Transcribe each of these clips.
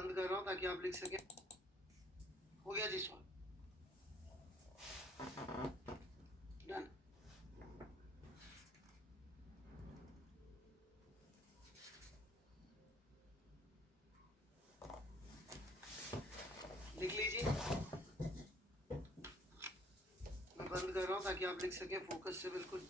बंद कर रहा हूँ ताकि आप लिख सकें। हो गया जी सॉल्व, डन। लिख लीजिए, मैं बंद कर रहा हूँ ताकि आप लिख सकें फोकस से बिल्कुल।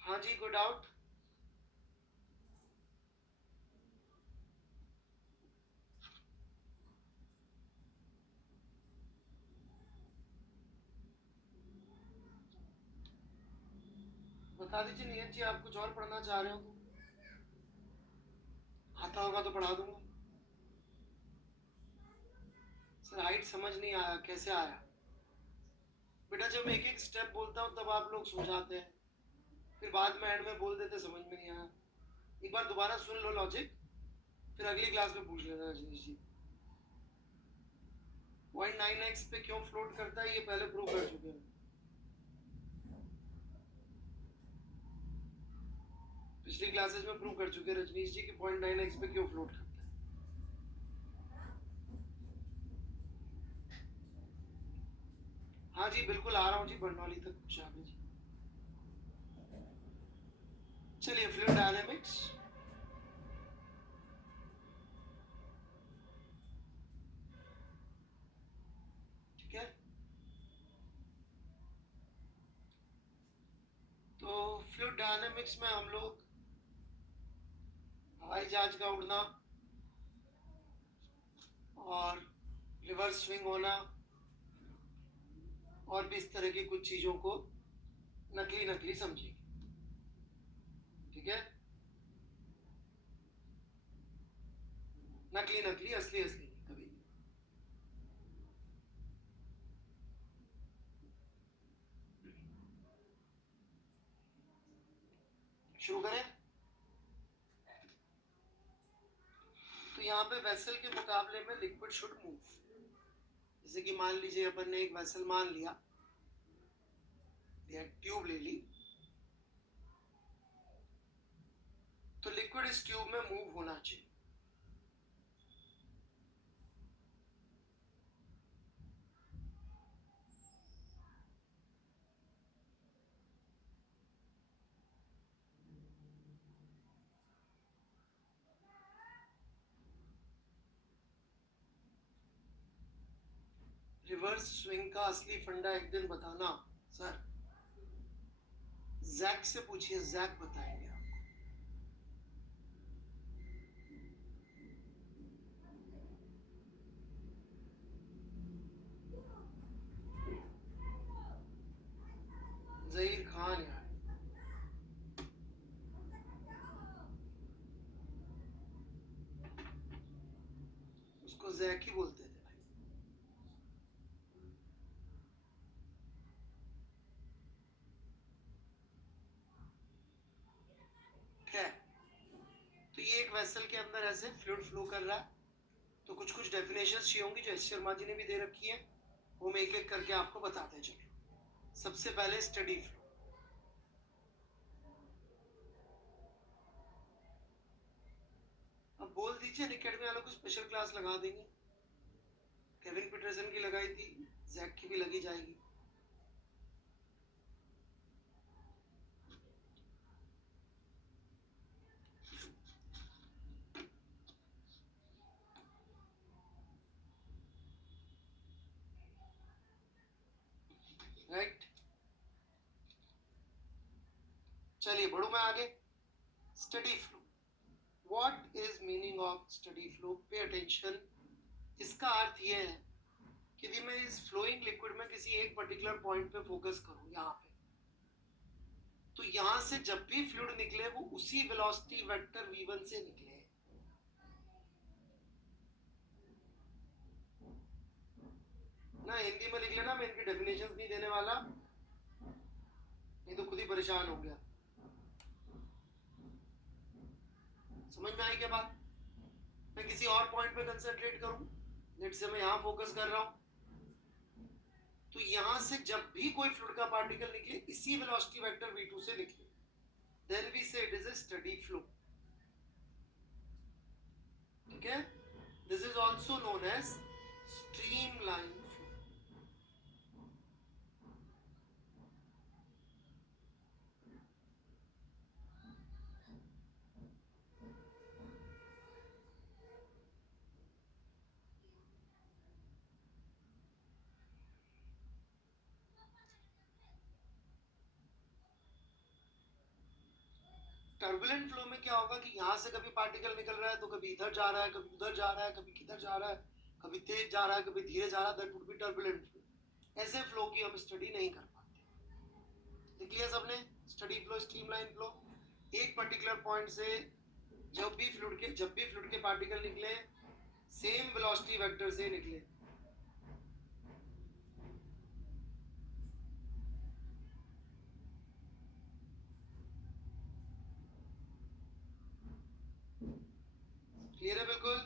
हाँ जी, कोई डाउट? बता दीजिए नियत जी, आप कुछ और पढ़ना चाह रहे हो तो आता होगा तो पढ़ा दूंगा। सर हाइट समझ नहीं आया, कैसे आया? बेटा जब एक एक स्टेप बोलता हूँ तब आप लोग सो जाते हैं, फिर बाद में एंड में बोल देते, समझ में नहीं आया। एक बार दोबारा सुन लो लॉजिक, फिर अगली क्लास में पूछ लेना रजनीश जी। 0.9x पे क्यों फ्लोट करता है ये पहले प्रूव कर चुके हैं। पिछली क्लासेस में प्रूव कर चुके हैं रजनीश जी कि 0.9x पे क्यों फ्लोट करता है। हाँ जी बिल्कुल आ रहा हूँ जी, बर्नौली तक पहुँचा जी। चलिए फ्लूइड डायनामिक्स, ठीक है। तो फ्लूइड डायनामिक्स में हम लोग हवाई जहाज का उड़ना और रिवर्स स्विंग होना और भी इस तरह की कुछ चीजों को नकली नकली समझेंगे, ठीक है। नकली नकली, असली असली नहीं कभी। शुरू करें। तो यहाँ पे वेसल के मुकाबले में लिक्विड शुड मूव। जैसे कि मान लीजिए अपन ने एक वेसल मान लिया, ट्यूब ले ली, तो लिक्विड इस ट्यूब में मूव होना चाहिए। रिवर्स स्विंग का असली फंडा एक दिन बताना सर। जैक से पूछिए, जैक बताएंगे आपको। जहीर खान यार, उसको जैक ही बोलते थे भाई। क्या तो ये एक वेसल के अंदर ऐसे फ्लूइड फ्लो कर रहा है, तो कुछ कुछ डेफिनेशंस चाहिए होंगी जो एस शर्मा जी ने भी दे रखी है, वो मैं एक एक करके आपको बताते चलो। सबसे पहले स्टडी फ्लो। अब बोल दीजिए अकेडमी वालों को स्पेशल क्लास लगा देंगे। केविन पीटरसन की लगाई थी, जैक की भी लगी जाएगी। राइट, चलिए बढ़ू मैं आगे। Steady flow, what is meaning of steady flow? Pay attention. इसका अर्थ यह है यदि मैं इस फ्लोइंग लिक्विड में किसी एक पर्टिकुलर पॉइंट पे फोकस करूं यहाँ पे, तो यहां से जब भी फ्लूइड निकले वो उसी वेलोसिटी वेक्टर v1 से निकले। ना हिंदी में लिख लेना, मैं इनकी डेफिनेशंस नहीं देने वाला, नहीं तो खुद ही परेशान हो गया। समझ में आई क्या बात? मैं किसी और पॉइंट पे कंसंट्रेट करूं, लेट्स से मैं यहां फोकस कर रहा हूं, तो यहां से जब भी कोई फ्लूइड का पार्टिकल निकले इसी वेलोसिटी वेक्टर v2 से निकले, देन वी से it is a steady flow. ठीक है, this is also known as streamline flow. Turbulent flow में क्या होगा कि यहां से कभी पार्टिकल निकल रहा है तो कभी इधर जा रहा है, कभी उधर जा रहा है, कभी किधर जा रहा है, कभी तेज जा रहा है, कभी धीरे जा रहा है, that would be turbulent flow. ऐसे फ्लो की हम स्टडी नहीं कर पाते। देख लिया सबने, स्टडी फ्लो, स्ट्रीमलाइन फ्लो। एक पर्टिकुलर पॉइंट से जब भी फ्लूइड के पार्टिकल निकले सेम वेलोसिटी वेक्टर से निकले। क्लियर है बिल्कुल?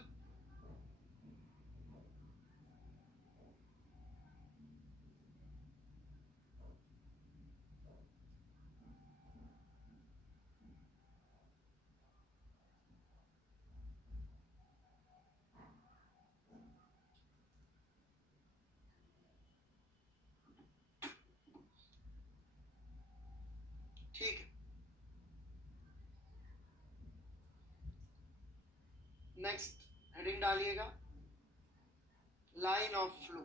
ठीक है, नेक्स्ट हेडिंग डालिएगा, line of flow.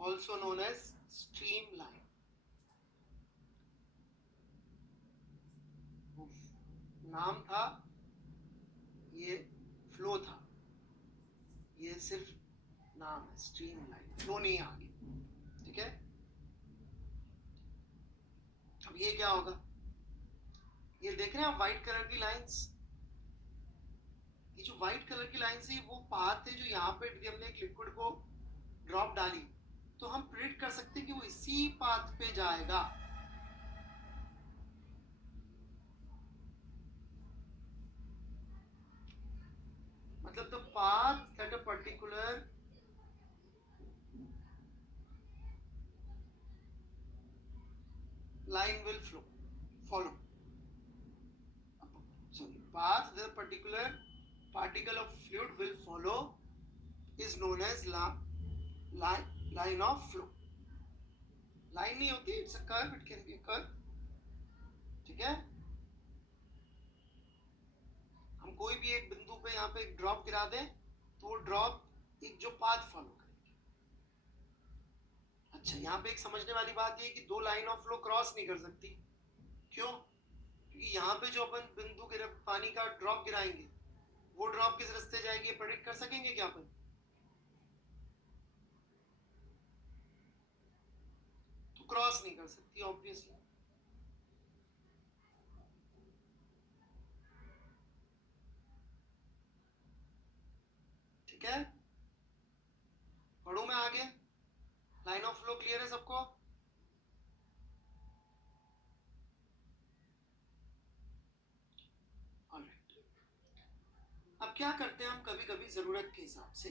also known as streamline। नाम था, ये फ्लो था, ये सिर्फ नाम है, स्ट्रीमलाइन, फ्लो नहीं है आगे। ठीक है, अब ये क्या होगा, ये देख रहे हैं आप व्हाइट कलर की लाइंस, ये जो व्हाइट कलर की लाइंस है वो पाथ है जो यहाँ पे हमने एक लिक्विड को ड्रॉप डाली, तो हम प्रेडिक्ट कर सकते हैं कि वो इसी पाथ पे जाएगा। मतलब the path that a particular line will follow, sorry, path the particular particle of fluid will follow is known as line of flow। line नहीं होती, it's a curve, it can be a curve। ठीक है, हम कोई भी एक बिंदु पे यहाँ पे एक ड्रॉप गिरा दें तो वो ड्रॉप एक जो पाथ फॉलो करेगी। अच्छा, यहाँ पे एक समझने वाली बात ये है कि दो लाइन ऑफ फ्लो क्रॉस नहीं कर सकती। क्यों? क्योंकि यहाँ पे जो अपन बिंदु के पानी का ड्रॉप गिराएंगे वो ड्रॉप किस रास्ते जाएगी, प्रेडिक्ट कर सकेंगे क्या अपन? तो क्रॉस नहीं कर सकती ऑब्वियसली। ठीक है, पढ़ू मैं आगे, लाइन ऑफ फ्लो क्लियर है सबको? ऑलराइट, अब क्या करते हैं हम, कभी कभी जरूरत के हिसाब से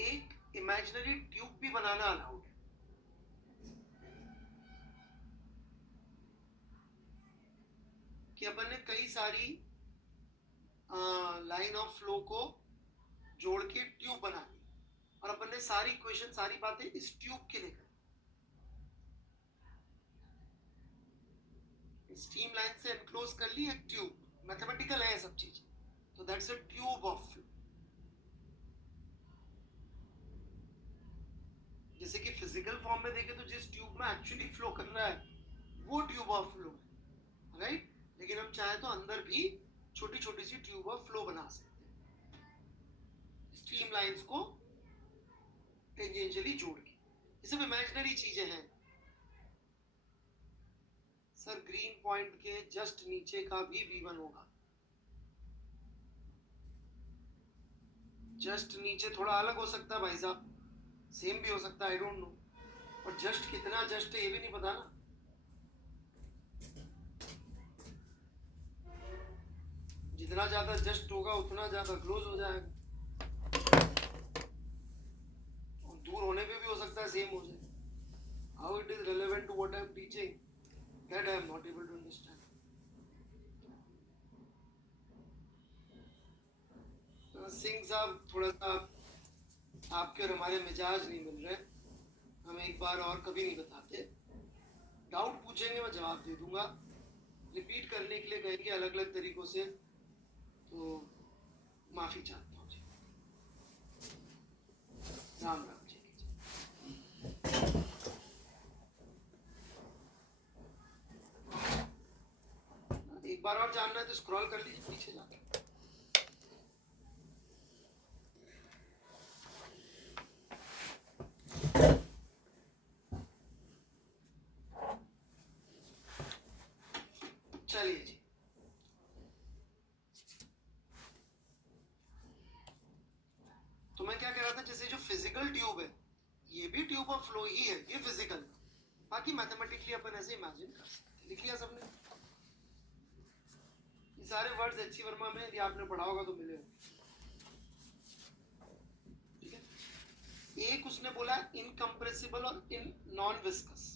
एक इमेजिनरी ट्यूब भी बनाना अलाउड है। कि अपन ने कई सारी लाइन ऑफ फ्लो को जोड़ के ट्यूब बना ली और अपन ने सारी इक्वेशन, सारी बातें इस ट्यूब के लिए करी, स्ट्रीम लाइन से एनक्लोज कर ली एक ट्यूब, मैथमेटिकल है सब चीजें, तो that's a tube of flow. जैसे कि फिजिकल फॉर्म में देखें तो जिस ट्यूब में एक्चुअली फ्लो कर रहा है वो ट्यूब ऑफ फ्लो है, राइट। लेकिन हम चाहे तो अंदर भी छोटी छोटी सी ट्यूब ऑफ फ्लो बना सकते हैं, स्ट्रीम लाइंस को टेंजेंशियली जोड़ के। ये सब इमेजिनरी चीजें हैं सर। ग्रीन पॉइंट के जस्ट नीचे का भी V1 होगा, जस्ट नीचे थोड़ा अलग हो सकता है भाई साहब, सेम भी हो सकता है, आई डोंट नो। और जस्ट कितना जस्ट है ये भी नहीं पता ना। जितना ज्यादा जस्ट होगा उतना ज्यादा क्लोज हो जाएगा, और दूर होने पे भी हो सकता है सेम हो जाए। How it is relevant to what I am teaching, that I am not able to understand. Singh साहब, थोड़ा सा आपके और हमारे मिजाज नहीं मिल रहे, हम एक बार और कभी नहीं बताते। डाउट पूछेंगे मैं जवाब दे दूंगा, रिपीट करने के लिए कहेंगे अलग अलग तरीकों से तो माफी चाहता हूँ जी। राम राम जी। एक बार और जानना है तो स्क्रॉल कर लीजिए पीछे जाकर। चलिए जी, तो मैं क्या कह रहा था, जैसे जो फिजिकल ट्यूब है ये भी ट्यूब ऑफ फ्लो ही है, ये फिजिकल, बाकी मैथमेटिकली अपन ऐसे इमेजिन कर सकते। लिख लिया सबने? ये सारे वर्ड्स एच.सी. वर्मा में यदि आपने पढ़ा होगा तो मिले, ठीक है। एक उसने बोला इनकम्प्रेसिबल और इन नॉन विस्कस।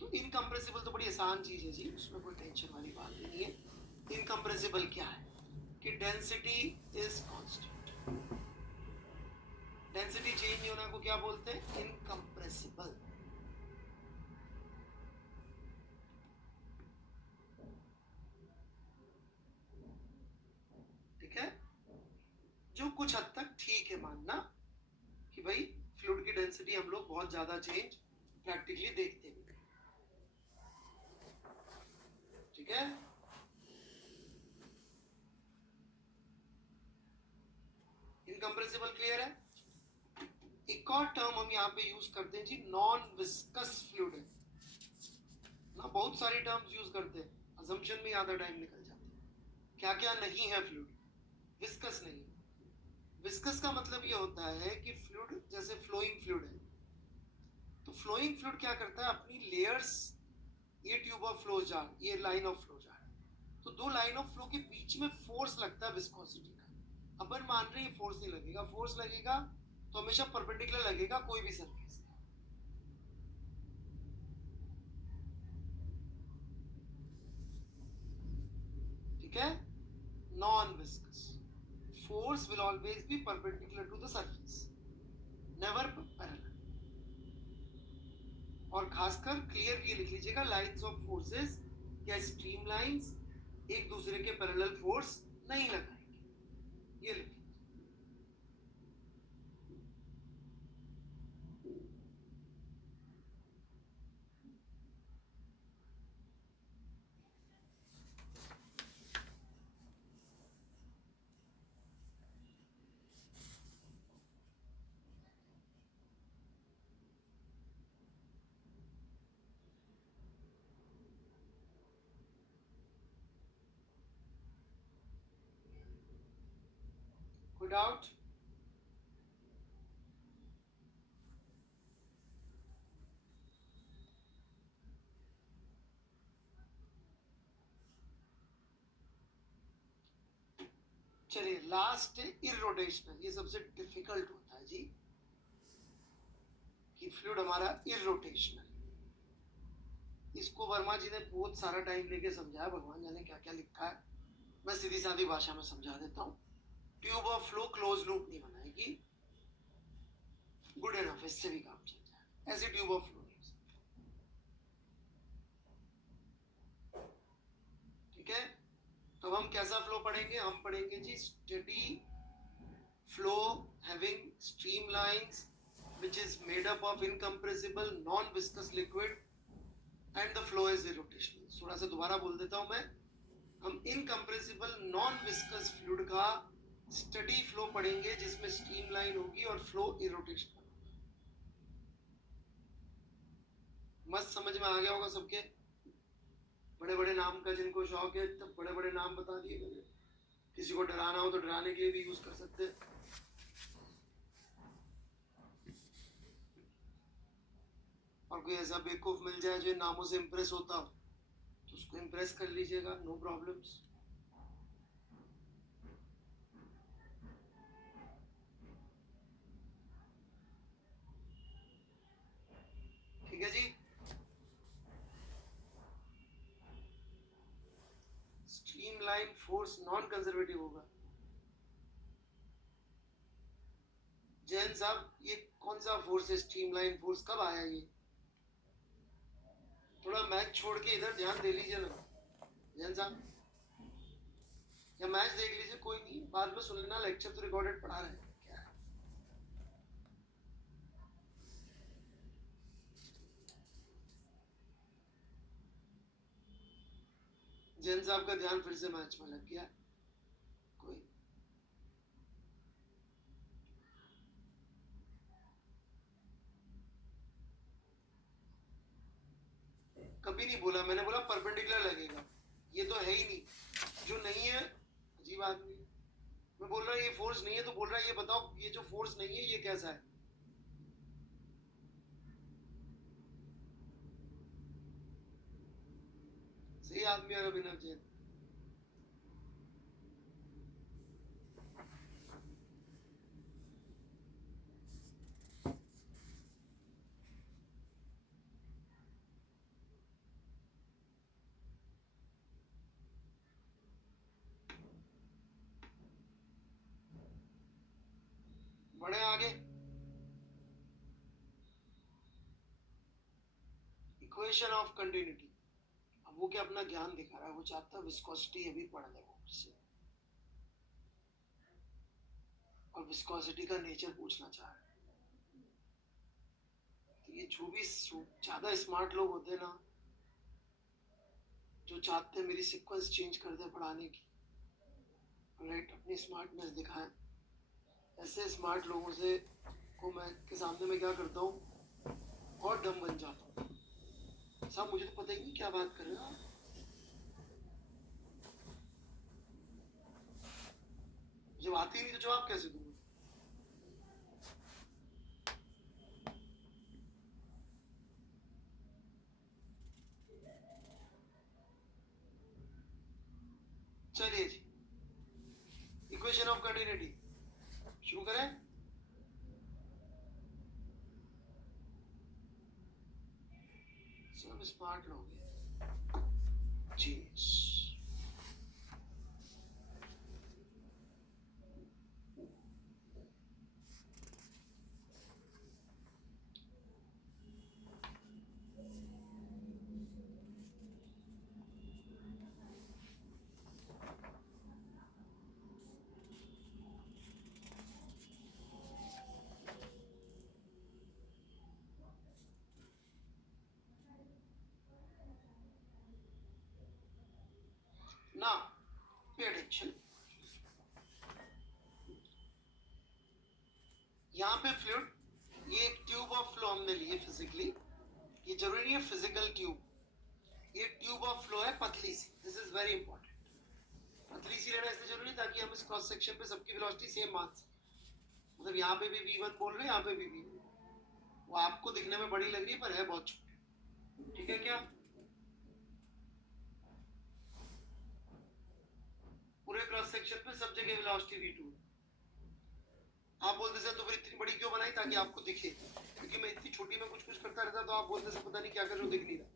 तो इनकम्प्रेसिबल तो बड़ी आसान चीज है जी, उसमें कोई टेंशन वाली बात नहीं है। इनकम्प्रेसिबल क्या है कि density is constant, density change नहीं होना को क्या बोलते हैं, इनकम्प्रेसिबल। ठीक है, जो कुछ हद तक ठीक है मानना कि भाई फ्लूइड की डेंसिटी हम लोग बहुत ज्यादा चेंज प्रैक्टिकली देखते हैं, ठीक है। इनकम्प्रेसिबल क्लियर है। एक और टर्म हम यहाँ पे यूज करते हैं जी, नॉन विस्कस फ्लूइड है ना। बहुत सारी टर्म्स यूज करते हैं, अजम्पशन में आधा टाइम निकल जाता है। क्या क्या नहीं है फ्लूइड, विस्कस नहीं। विस्कस का मतलब ये होता है कि फ्लूइड जैसे फ्लोइंग फ्लूइड है, तो फ्लोइंग फ्लूइड क्या करता है, अपनी लेयर्स, ये ट्यूब ऑफ फ्लो जार, ये लाइन ऑफ फ्लो जार, तो दो लाइन ऑफ फ्लो के बीच में फोर्स लगता है विस्कोसिटी का। अपन मान रहे हैं फोर्स नहीं लगेगा, फोर्स लगेगा तो हमेशा परपेंडिकुलर लगेगा कोई भी सरफेस, ठीक है। Non viscous, force will always be perpendicular to the surface, never parallel। और खासकर क्लियर ये लिख लीजिएगा, लाइंस ऑफ फोर्सेस या स्ट्रीम लाइंस एक दूसरे के पैरेलल फोर्स नहीं लगाएंगे, ये लिख। कोई डाउट? चलिए लास्ट इरोटेशनल, ये सबसे डिफिकल्ट होता है जी, कि फ्लूइड हमारा इरोटेशनल। इसको वर्मा जी ने बहुत सारा टाइम लेके समझाया, भगवान जाने क्या क्या लिखा है, मैं सीधी सादी भाषा में समझा देता हूँ। Tube of flow close loop नहीं बनाएगी, गुड एनफ, इससे भी काम चल जाए, ऐसी ट्यूब ऑफ फ्लो नहीं, ठीक है। तो हम कैसा फ्लो पढ़ेंगे? हम पढ़ेंगे जी steady flow having streamlines which is made up of incompressible non-viscous liquid and the flow is irrotational. थोड़ा सा दोबारा बोल देता हूं मैं. हम incompressible non-viscous fluid का स्टडी फ्लो पढ़ेंगे जिसमें स्ट्रीमलाइन होगी और फ्लो irrotational. मस्त समझ में आ गया होगा सबके. बड़े बड़े नाम का जिनको शौक है तब बड़े बड़े नाम बता दिए मैंने. किसी को डराना हो तो डराने के लिए भी यूज कर सकते हैं. और कोई ऐसा बेवकूफ मिल जाए जो इन नामों से इम्प्रेस होता हो तो उसको इम्प्रेस कर लीजिएगा, नो प्रॉब्लम्स. ठीक है जी. स्ट्रीमलाइन फोर्स नॉन कंजर्वेटिव होगा. जैन साहब ये कौन सा फोर्स है? स्ट्रीमलाइन फोर्स कब आया ये? थोड़ा मैच छोड़ के इधर ध्यान दे लीजिए ना जैन साहब, या मैच देख लीजिए, कोई नहीं, बाद में सुन लेना, लेक्चर तो रिकॉर्डेड पढ़ा रहे हैं. क्या है? जैन साहब का ध्यान फिर से मैच में लग गया. कोई कभी नहीं बोला मैंने, बोला परपेंडिकुलर लगेगा. ये तो है ही नहीं. जो नहीं है अजीब आदमी. मैं बोल रहा ये फोर्स नहीं है तो बोल रहा ये बताओ ये जो फोर्स नहीं है ये कैसा है? सही आदमी है अभिनव जैन. बड़े आगे. Equation of continuity. अब वो क्या अपना ज्ञान दिखा रहा है, वो चाहता है विस्कोसिटी अभी पढ़ ले वो से, और विस्कोसिटी का नेचर पूछना चाह रहा है. तो ये जो भी ज्यादा स्मार्ट लोग होते हैं ना, जो चाहते हैं मेरी सीक्वेंस चेंज कर दे पढ़ाने की, राइट, अपनी स्मार्टनेस दिखाएं, ऐसे स्मार्ट लोगों से को मैं के सामने मैं क्या करता हूँ और डम बन जाता हूँ. साहब मुझे तो पता ही नहीं क्या बात कर रहे हो आप. जब आती नहीं तो जवाब कैसे दूंगा? चलिए जी, इक्वेशन ऑफ कंटिन्यूटी शुरू करें. सब स्मार्ट लोग हैं. जीनियस. Now, pay attention. यहाँ पे फ्लूइड, ये एक ट्यूब ऑफ फ्लो हमने ली है फिजिकली. ये जरूरी नहीं है फिजिकल ट्यूब. ये ट्यूब ऑफ फ्लो है पतली सी. This is very important. पतली सी लेना इसलिए जरूरी ताकि हम इस क्रॉस सेक्शन पे सबकी वेलोसिटी सेम मान सकें. मतलब यहाँ पे भी v1 बोल रहे हैं, यहाँ पे भी v1. वो आपको दिखने में बड़ी लग रही है पर है बहुत छोटी. ठीक है क्या? पूरे क्रॉस सेक्शन पे सब जगह वेलोसिटी v2. आप बोलते सर तो फिर इतनी बड़ी क्यों बनाई? ताकि आपको दिखे. क्योंकि मैं इतनी छोटी में कुछ कुछ करता रहता तो आप बोलते सर पता नहीं क्या कर रहे हो, दिख नहीं रहा.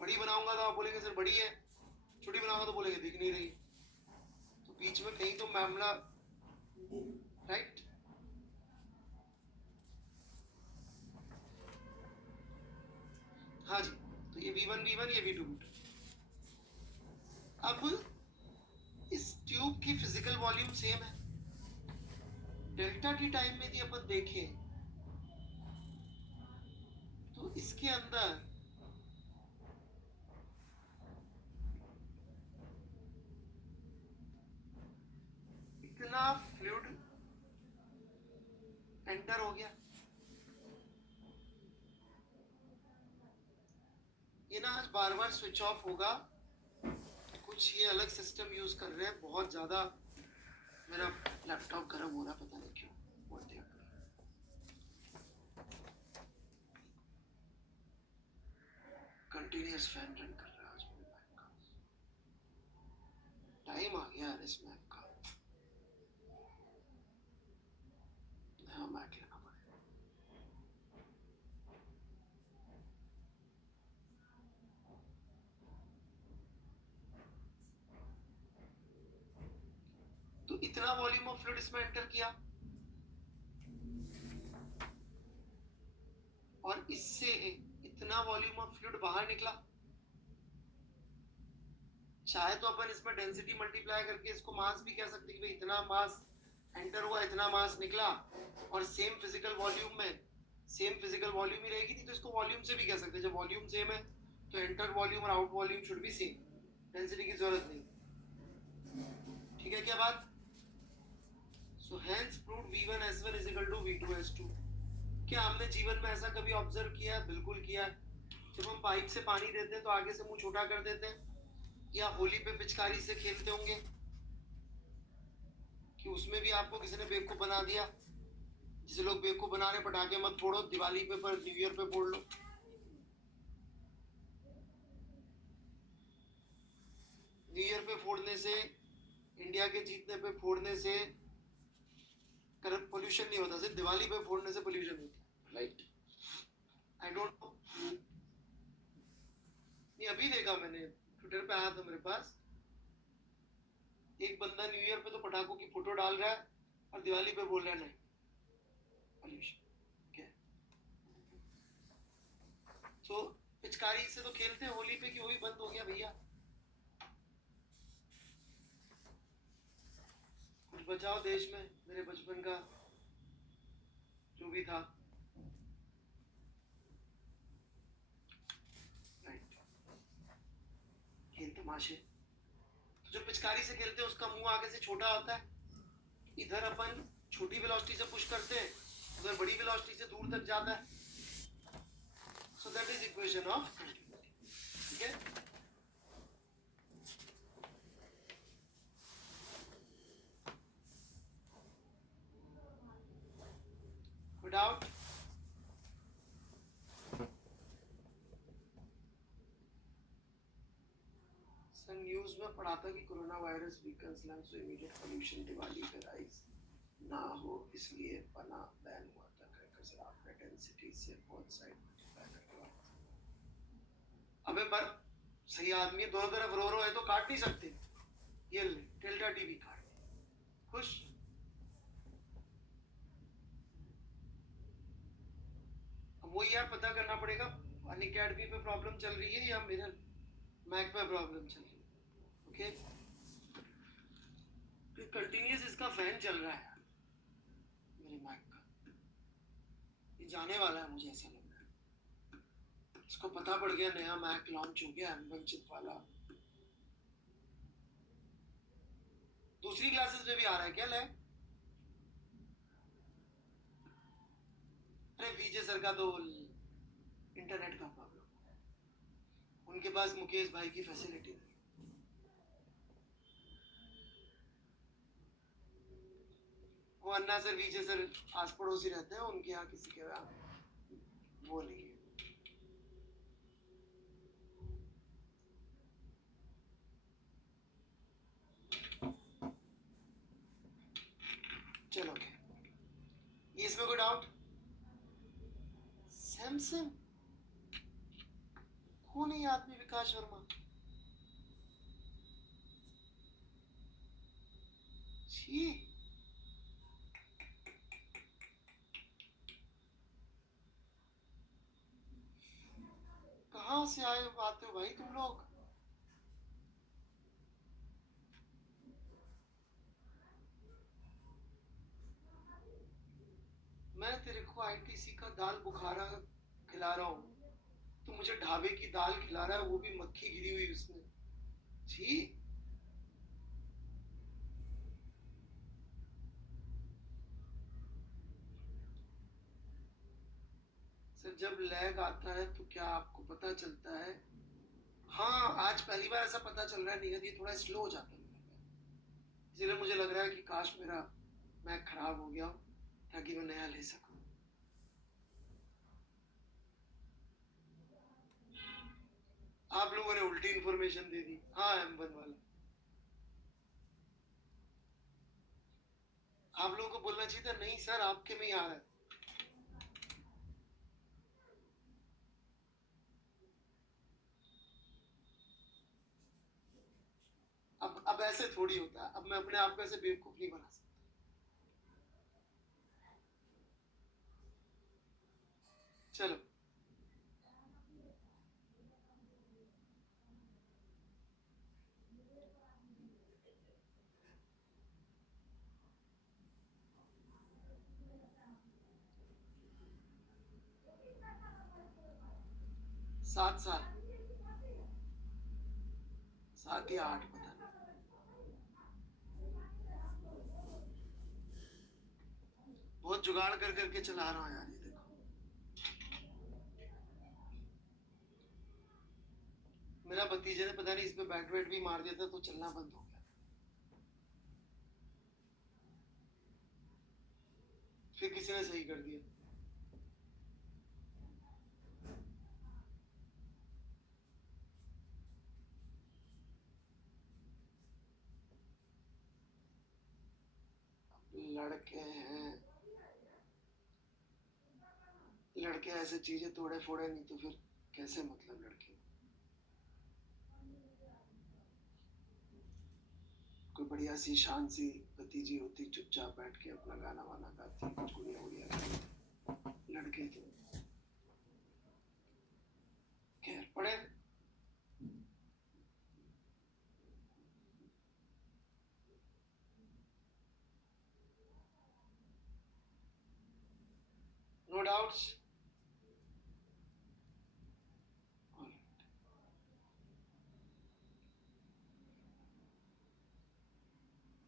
बड़ी बनाऊंगा तो आप बोलेंगे सर बड़ी है, छोटी बनाऊंगा तो बोलेंगे दिख नहीं रही. तो बीच में कहीं तो मामला, राइट. हाँ जी, तो ये v1 v1, ये v2 v2. अब वॉल्यूम सेम है। डेल्टा टी टाइम में यदि अपन देखें तो इसके अंदर इतना फ्लूइड एंटर हो गया। ये ना आज बार बार स्विच ऑफ होगा, कुछ ये अलग सिस्टम यूज कर रहे हैं। बहुत ज्यादा मेरा लैपटॉप गर्म हो रहा, पता नहीं क्यों। कंटिन्यूअस फैन रन कर रहा है आज मेरे मैक का। टाइम आ गया यार इस मैक का, नया मैक लेना पड़ेगा। तो इतना वॉल्यूम ऑफ फ्लूइड इसमें एंटर किया और इससे इतना वॉल्यूम ऑफ फ्लूइड बाहर निकला। चाहे तो अपन इसमें डेंसिटी मल्टीप्लाई करके इसको मास भी कह सकते हैं कि भाई इतना मास एंटर हुआ, इतना मास निकला, और सेम फिजिकल वॉल्यूम में सेम फिजिकल वॉल्यूम ही रहेगी। नहीं तो इसको वॉल्यूम से भी कह सकते हैं। जब वॉल्यूम सेम है तो एंटर वॉल्यूम और out volume should be same, density की जरूरत नहीं। ठीक है क्या बात? So hence proved V1 S1 is equal to V2 S2। क्या हमने जीवन में ऐसा कभी ऑब्जर्व किया है? बिल्कुल किया है। जब हम पाइप से पानी देते हैं तो आगे से मुंह छोटा कर देते हैं, या होली पे पिचकारी से खेलते होंगे कि उसमें भी आपको किसी ने बेवकूफ बना दिया। जिसे लोग बेवकूफ बना रहे, पटाखे मत फोड़ो, दिवाली पे पर न्यू ईयर पे फोड़ लो। न्यू ईयर पे फोड़ने से, इंडिया के जीतने पे फोड़ने से पोल्यूशन नहीं होता, सिर्फ दिवाली पे फोड़ने से पोल्यूशन होता है, राइट? आई डोंट नो, नहीं अभी देखा मैंने, ट्विटर पे आया था मेरे पास, एक बंदा न्यू ईयर पे तो पटाखों की फोटो डाल रहा है और दिवाली पे बोल रहा है नहीं पोल्यूशन। क्या तो पिचकारी से तो खेलते हैं होली पे, कि वो भी बंद हो गया भैया। कुछ बचाओ देश में, मेरे बचपन का जो भी था, राइट? खेल तमाशे। तो जो पिचकारी से खेलते हैं उसका मुंह आगे से छोटा होता है। इधर अपन छोटी वेलोसिटी से पुश करते हैं, उधर बड़ी वेलोसिटी से दूर तक जाता है। So that is equation of continuity. ठीक है? डाउट? सर न्यूज में पढ़ा था कि कोरोना वायरस वीकन्स लंग्स, सो इमीडिएट पोल्यूशन दिवाली पे राइज ना हो इसलिए बना बैन हुआ था। क्रैकर्स आपने डेंसिटी से बहुत साइड मल्टीप्लाई करके। अबे पर सही आदमी दोनों तरफ रो रो है तो काट नहीं सकते। ये ले डेल्टा टीवी काट दे, खुश। अब वो यार पता करना पड़ेगा अनअकैडमी पे प्रॉब्लम चल रही है या मेरे मैक पे प्रॉब्लम चल रही है। ओके, कंटिन्यूस इसका फैन चल रहा है मेरे मैक का, ये जाने वाला है मुझे ऐसा लग रहा है। इसको पता पड़ गया नया मैक लॉन्च हो गया M1 चिप वाला। दूसरी क्लासेस में भी आ रहा है क्या लैब? अरे विजय सर का तो इंटरनेट का प्रॉब्लम, उनके पास मुकेश भाई की फैसिलिटी नहीं। वो अन्ना सर विजय सर आस पड़ोसी रहते हैं, उनके यहाँ किसी के यहाँ वो नहीं है। चलो ये इसमें कोई डाउट? सैमसंग कौन है ये आदमी? विकास वर्मा। छी, कहाँ से आए आते हो भाई तुम लोग? मैं तेरे को आईटीसी का दाल बुखारा खिला रहा हूँ, तो मुझे ढाबे की दाल खिला रहा है, वो भी मक्खी गिरी हुई उसमें। छी। सर जब लैग आता है तो क्या आपको पता चलता है? हाँ, आज पहली बार ऐसा पता चल रहा है, नियत ये थोड़ा स्लो हो जाता है मेरा पैर। इसीलिए मुझे लग रहा है कि काश मेरा मैक खराब हो गया हो, ताकि मैं नया ले सकूं। आप लोगों ने उल्टी इन्फॉर्मेशन दे दी। हाँ, M1 वाला। आप लोगों को बोलना चाहिए था, नहीं सर आपके में ही आ रहा है। अब ऐसे थोड़ी होता है, अब मैं अपने आप को ऐसे बेवकूफ नहीं बना सकता। चलो। 7 साल। 7 या 8 पता नहीं। बहुत जुगाड़ कर करके चला रहा हूँ यार, ये देखो। मेरा भतीजे ने पता नहीं इस पे बैट वैट भी मार दिया था, तो चलना बंद हो गया। फिर किसी ने सही कर दिया। लड़के हैं, लड़के ऐसे चीजें तोड़े फोड़े नहीं तो फिर कैसे, मतलब लड़के। कोई बढ़िया सी शांत सी भतीजी होती, चुपचाप बैठ के अपना गाना वाना गाती, कुछ गुड़िया उड़िया गाती। लड़के तो खैर पढ़े। No doubts.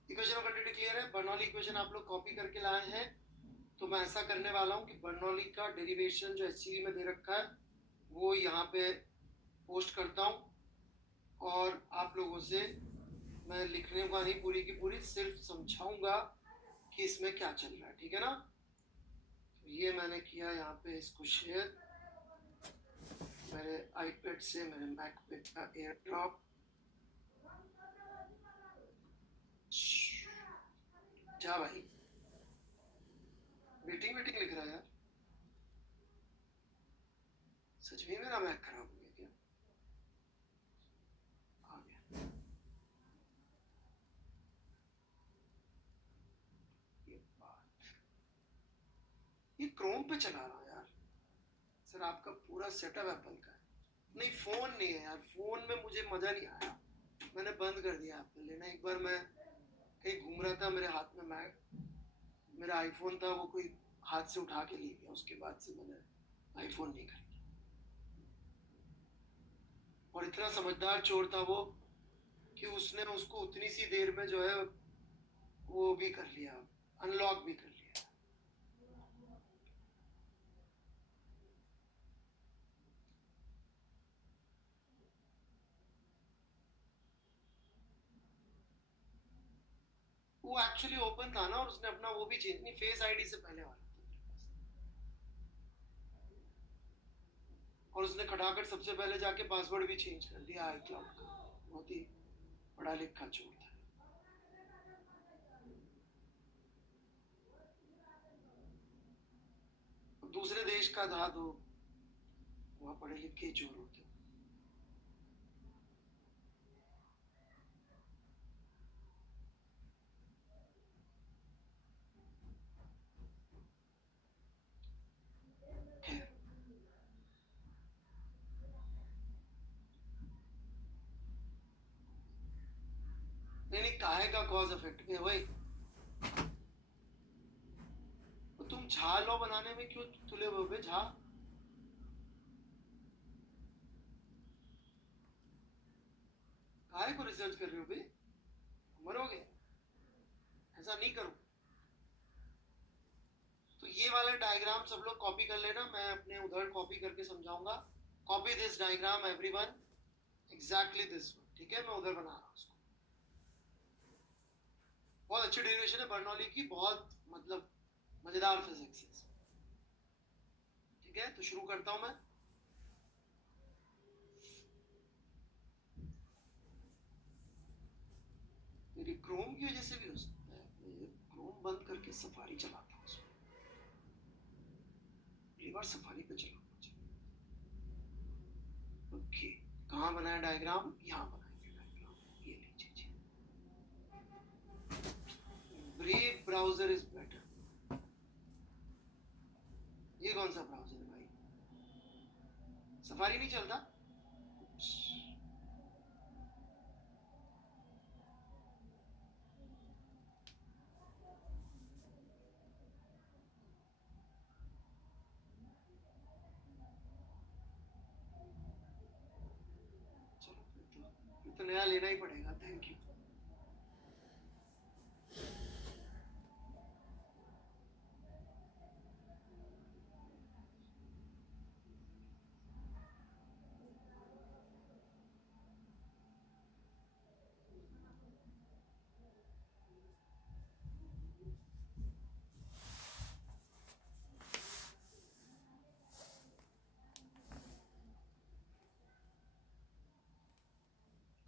Equation of quantity clear है? बर्नौली इक्वेशन आप लोग कॉपी करके लाए हैं, तो मैं ऐसा करने वाला हूँ कि बर्नौली का डेरिवेशन जो एचसीवी में दे रखा है वो यहाँ पे पोस्ट करता हूँ, और आप लोगों से मैं लिखने का नहीं, पूरी की पूरी सिर्फ समझाऊंगा कि इसमें क्या चल रहा है, ठीक है ना? तो ये मैंने किया यहाँ पे इसको शेयर मेरे आईपैड से मेरे मैकबुक का एयर ड्रॉप। जा भाई, वेटिंग वेटिंग लिख रहा है यार। सच में मेरा मैक खराब हो गया क्या? आ गया ये बात। ये क्रोम पे चला रहा हूँ यार। सर आपका पूरा सेटअप एप्पल का है। नहीं फोन नहीं है यार, फोन में मुझे मजा नहीं आया, मैंने बंद कर दिया एप्पल लेना। एक बार मैं कहीं घूम रहा था, मेरे हाथ में मेरा आईफोन था, वो कोई हाथ से उठा के ले गया, उसके बाद से मैंने आईफोन नहीं खरीदा। और इतना समझदार चोर था वो कि उसने उसको उतनी सी देर में जो है वो भी कर लिया, अनलॉक भी कर लिया। वो एक्चुअली ओपन था ना, और उसने अपना वो भी चेंज नहीं, फेस आईडी से पहले वाला था मेरे पास। और उसने खटाखट सबसे पहले जाके पासवर्ड भी चेंज कर दिया आई क्लाउड का। बहुत ही पढ़ा लिखा चोर था। दूसरे देश का था तो वहाँ पढ़े लिखे ही चोर होते। खैर, नहीं नहीं, काहे का कॉज इफेक्ट में वही। तो तुम झा लॉ बनाने में क्यों तुले हुए बे झा? काहे को रिसर्च कर रहे हो बे? मरोगे, ऐसा नहीं करो। तो ये वाला डायग्राम सब लोग कॉपी कर लेना, मैं अपने उधर कॉपी करके समझाऊंगा। Copy this diagram everyone, exactly this one, ठीक है? मैं उधर बना रहा हूँ उसको। बहुत अच्छी डेरिवेशन है बर्नौली की, बहुत मतलब मजेदार फिजिक्स है। ठीक है, तो शुरू करता हूं मैं। मेरी क्रोम की वजह से भी हो सकता है, क्रोम बंद करके सफारी चलाता हूँ उसमें। एक बार सफारी पे चलाऊंगा। ओके, कहाँ बनाया डायग्राम? यहाँ बनाएंगे डायग्राम, ये लीजिए जी। Brave browser is better. ये कौन सा ब्राउजर है भाई? सफारी नहीं चलता? चलो फिर तो नया लेना ही पड़ेगा। Thank you.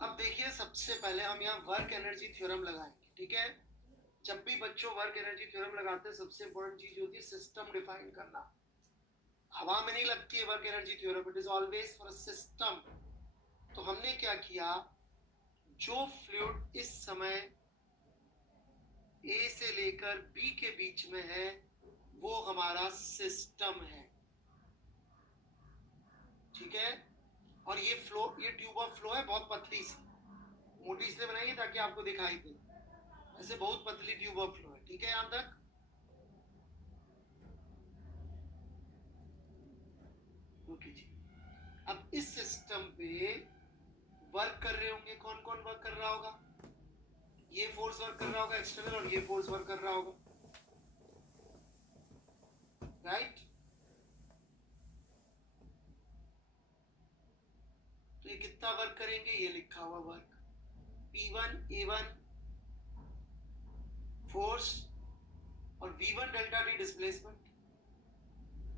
अब देखिए, सबसे पहले हम यहाँ वर्क एनर्जी थ्योरम लगाएंगे, ठीक है? जब भी बच्चों वर्क एनर्जी थ्योरम लगाते हैं, सबसे इंपॉर्टेंट चीज होती है सिस्टम डिफाइन करना। हवा में नहीं लगती है work energy theorem, it is always for a system. तो हमने क्या किया, जो फ्लूइड इस समय ए से लेकर बी के बीच में है वो हमारा सिस्टम है, ठीक है? और ये फ्लो, ये ट्यूब ऑफ फ्लो है, बहुत पतली सी, मोटी इसलिए बनाई है ताकि आपको दिखाई दे। ऐसे बहुत पतली ट्यूब ऑफ फ्लो है, ठीक है? यहां तक ओके जी। अब इस सिस्टम पे वर्क कर रहे होंगे, कौन कौन वर्क कर रहा होगा? ये फोर्स वर्क कर रहा होगा एक्सटर्नल, और ये फोर्स वर्क कर रहा होगा, राइट? तो ये कितना वर्क करेंगे? ये लिखा हुआ वर्क P1 A1 फोर्स और V1 delta T displacement,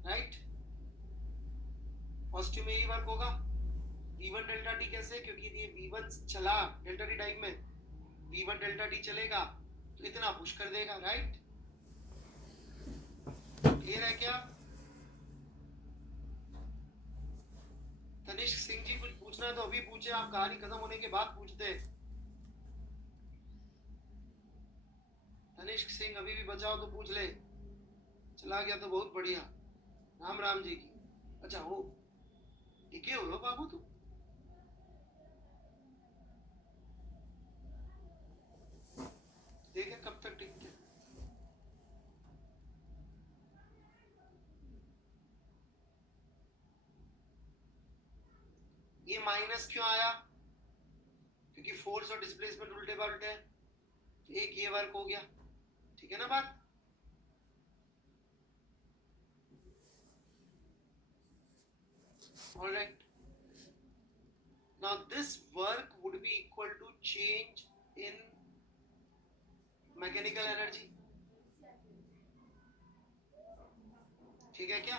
right? Positive में यही वर्क होगा। V1 डेल्टा टी कैसे? क्योंकि ये V1 चला डेल्टा टी टाइम में, V1 डेल्टा टी चलेगा तो इतना पुश कर देगा, राइट? क्लियर है क्या? तनिष्क सिंह जी, कुछ पूछना है तो अभी पूछे, आप कहानी खत्म होने के बाद पूछते। तनिष्क सिंह अभी भी बचाओ तो पूछ ले, चला गया तो बहुत बढ़िया। राम राम जी की। अच्छा हो, टिके हो बाबू तू? देखे कब तक टिकते। ये माइनस क्यों आया? क्योंकि फोर्स और डिस्प्लेसमेंट उल्टे पलटे हैं, तो एक ये वर्क हो गया, ठीक है ना बात? All right. Now this work would be equal to change in mechanical energy, ठीक है क्या?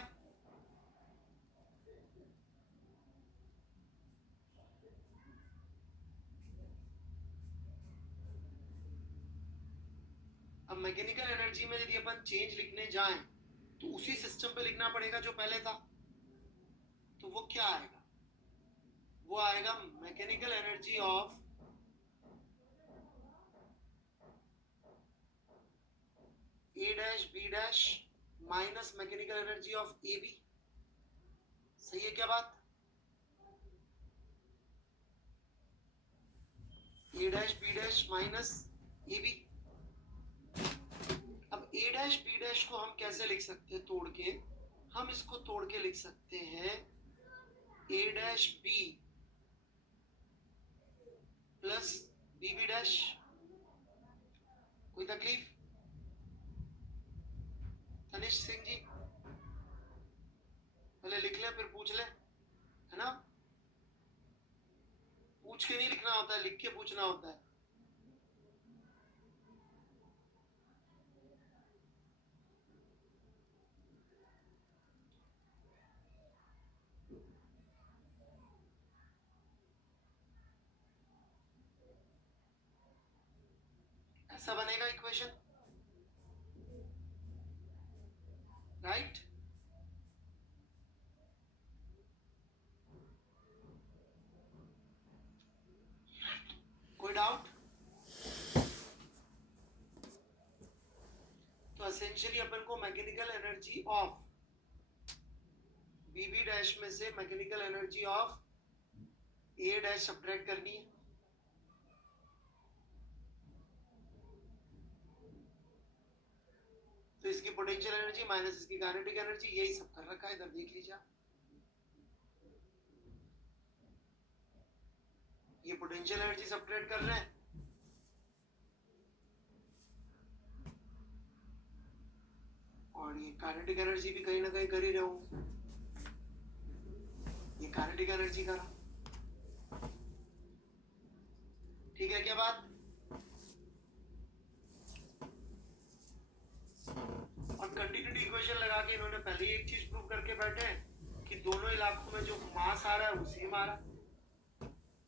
अब मैकेनिकल एनर्जी में यदि अपन चेंज लिखने जाएं तो उसी सिस्टम पे लिखना पड़ेगा जो पहले था। तो वो क्या आएगा? वो आएगा mechanical energy of A dash B dash minus mechanical energy of A B. सही है क्या बात? A dash B dash minus A B. अब ए डैश बी डैश को हम कैसे लिख सकते हैं तोड़ के? हम इसको तोड़ के लिख सकते हैं A dash B plus B B dash. कोई तकलीफ? तनिष्क सिंह जी पहले लिख ले फिर पूछ ले, है ना? पूछ के नहीं लिखना होता है, लिख के पूछना होता है। ऐसा बनेगा इक्वेशन, राइट? कोई डाउट? तो एसेंशियली अपन को mechanical energy of BB dash में से mechanical energy of A dash subtract करनी है। तो इसकी पोटेंशियल एनर्जी माइनस इसकी काइनेटिक एनर्जी, यही सब कर रखा है इधर, देख लीजिए। ये पोटेंशियल एनर्जी सब्ट्रैक्ट कर रहे हैं, और ये काइनेटिक एनर्जी भी कहीं ना कहीं कर ही रहे होंगे। ये काइनेटिक एनर्जी का रहा, ठीक है क्या बात? और कंटिन्यूटी इक्वेशन लगा के इन्होंने पहले ही एक चीज प्रूव करके बैठे हैं कि दोनों इलाकों में जो मास आ रहा है उसी में आ रहा है।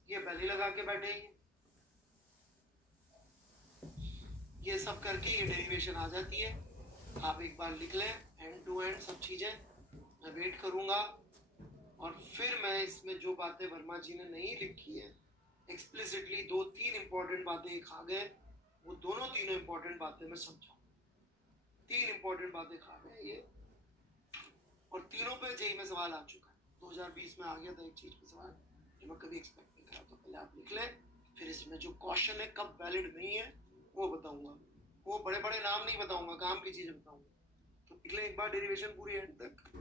ये पहले लगा के बैठे हैं। ये सब करके ये डेरिवेशन आ जाती है। आप एक बार लिख लें एंड टू एंड सब चीजें, मैं वेट करूंगा। और फिर मैं इसमें जो बातें वर्मा जी ने नहीं लिखी है एक्सप्लिसिटली, 2-3 इंपॉर्टेंट बातें खा गए, वो दोनों तीनों इंपॉर्टेंट बातें मैं समझाऊं। 3 इंपॉर्टेंट बातें खा गए ये, और तीनों पे जेई में सवाल आ चुका है। 2020 में आ गया था एक चीज पे सवाल जो मैं कभी एक्सपेक्ट नहीं करा। तो पहले आप लिख लें, फिर इसमें जो क्वेश्चन है कब वैलिड नहीं है वो बताऊंगा। वो बड़े बड़े नाम नहीं बताऊंगा, काम की चीजें बताऊंगा। तो लिख लें एक बार डेरिवेशन पूरी एंड तक।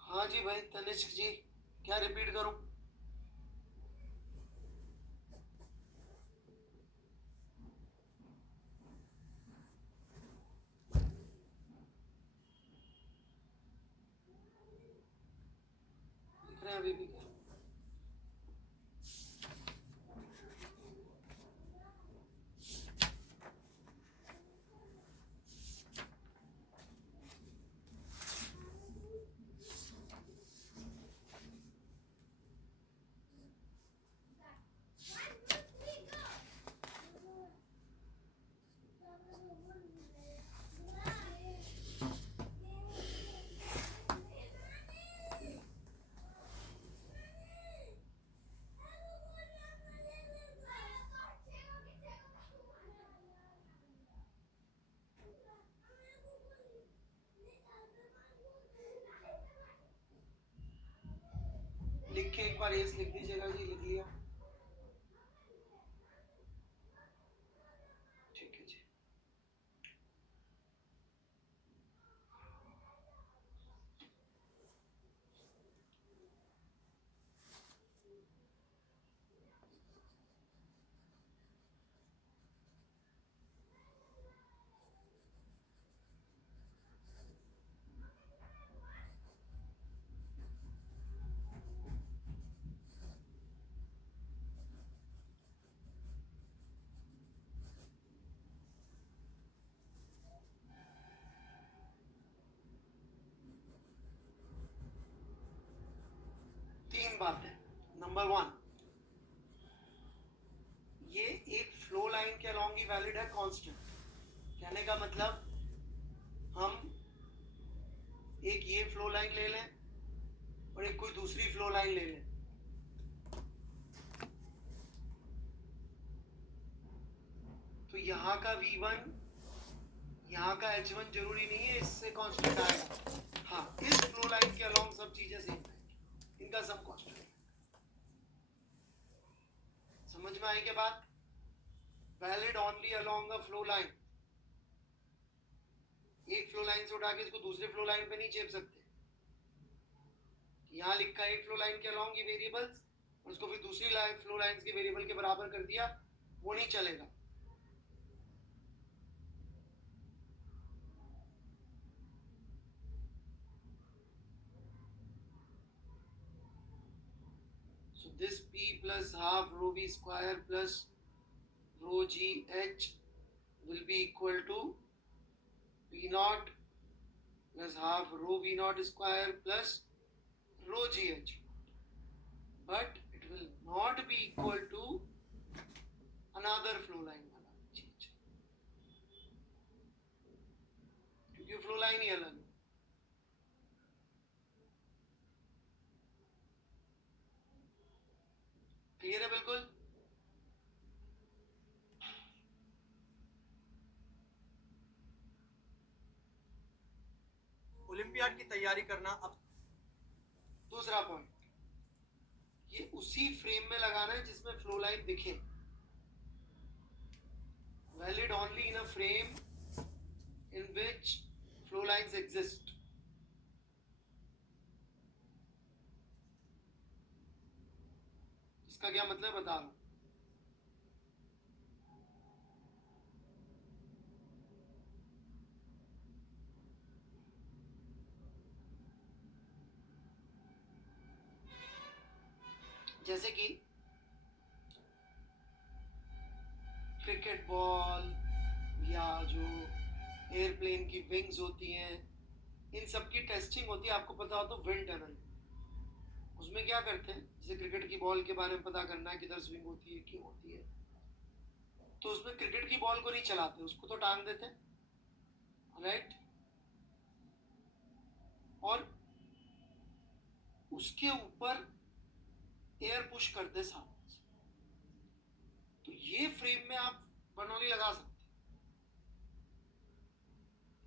हाँ जी भाई तनिष्क जी, क्या रिपीट करूं? लिख रहे हैं अभी भी क्या? लिख के एक बार यस लिख दीजिएगा जी। लिख लिया? ठीक है जी। नंबर 1, ये एक फ्लो लाइन के अलॉन्ग ही वैलिड है कांस्टेंट। कहने का मतलब हम एक ये फ्लो लाइन ले लें और एक कोई दूसरी फ्लो लाइन ले लें, तो यहाँ का V1 यहाँ का H1 जरूरी नहीं है इससे कांस्टेंट आएगा। हाँ, इस फ्लो लाइन के अलॉन्ग सब चीजें सेम रहेंगी, इनका सब कांस्टेंट है। समझ में आई क्या बात? Valid only along a flow line. एक फ्लो लाइन से उठा के इसको दूसरे फ्लो लाइन पे नहीं चेप सकते। यहाँ लिखा एक फ्लो लाइन के अलॉन्ग ये वेरिएबल्स और उसको फिर दूसरी फ्लो लाइन के वेरिएबल के बराबर कर दिया, वो नहीं चलेगा। So this P plus half rho V square plus rho G H will be equal to P naught plus half rho V naught square plus rho G H, but it will not be equal to another flow line वाला चीज, क्योंकि flow line ही अलग है। Clear है बिल्कुल? Olympiad की तैयारी करना। अब दूसरा पॉइंट, ये उसी फ्रेम में लगाना है जिसमें फ्लो लाइन दिखे। Valid only in a frame in which flow lines exist. इसका क्या मतलब बता रहा हूं। जैसे कि क्रिकेट बॉल या जो एयरप्लेन की विंग्स होती हैं, इन सब की टेस्टिंग होती है, आपको पता हो तो विंड टनल। उसमें क्या करते हैं, जैसे क्रिकेट की बॉल के बारे में पता करना है किधर स्विंग होती है, क्यों होती है, तो उसमें क्रिकेट की बॉल को नहीं चलाते, उसको तो टांग देते हैं, राइट, और उसके ऊपर एयर पुश करते सामने से। तो ये फ्रेम में आप बर्नौली लगा सकते हैं,